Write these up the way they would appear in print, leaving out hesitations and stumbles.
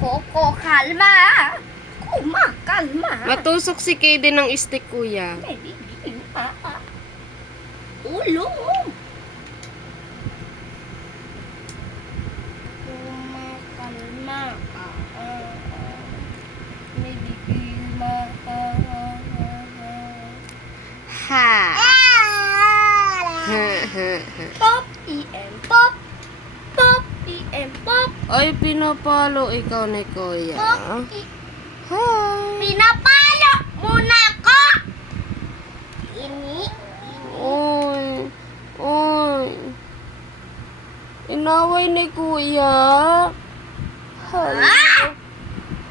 Coco, kalma. Kalma. Matusok si Kaden ng stick, kuya. Ulo. Kalma. Ha. Pop, EM, pop. Pop, EM, pop. Ay, pinapalo ikaw ni kuya. Pop, Hi. pinapalo muna ko. Ini. Oy. Oy. Inaway ni kuya. Hala.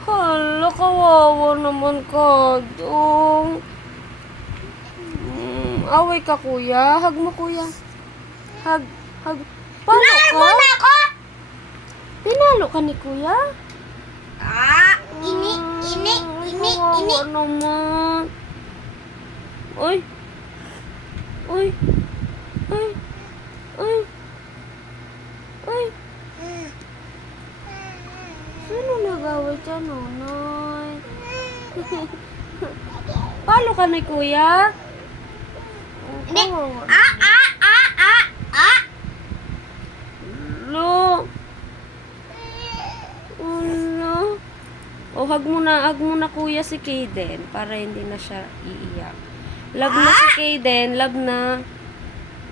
Hala, kawawa naman ka. Away ka, kuya. Hug mo, kuya. Hug. Palo ka? Muna ko. Pinalo ka ni kuya? Ini. Kawawa naman. Uy. Uy. Uy. Uy. Uy. Sino nag-away dyan, Nonoy? Palo ka ni kuya? Ini. Kawawa. Lo. Ulo. O, hug mo na kuya si Kaden para hindi na siya iiyak. Love na si Kaden, love na.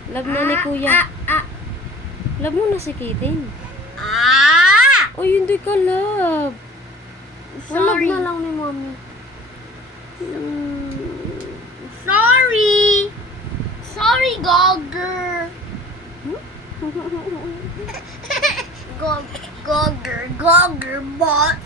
Love na ni kuya. Love mo na si Kaden. Oy, hindi ka love. Love Sorry. na lang ni mommy. Sorry. Sorry, Gogger. Gogger, bot.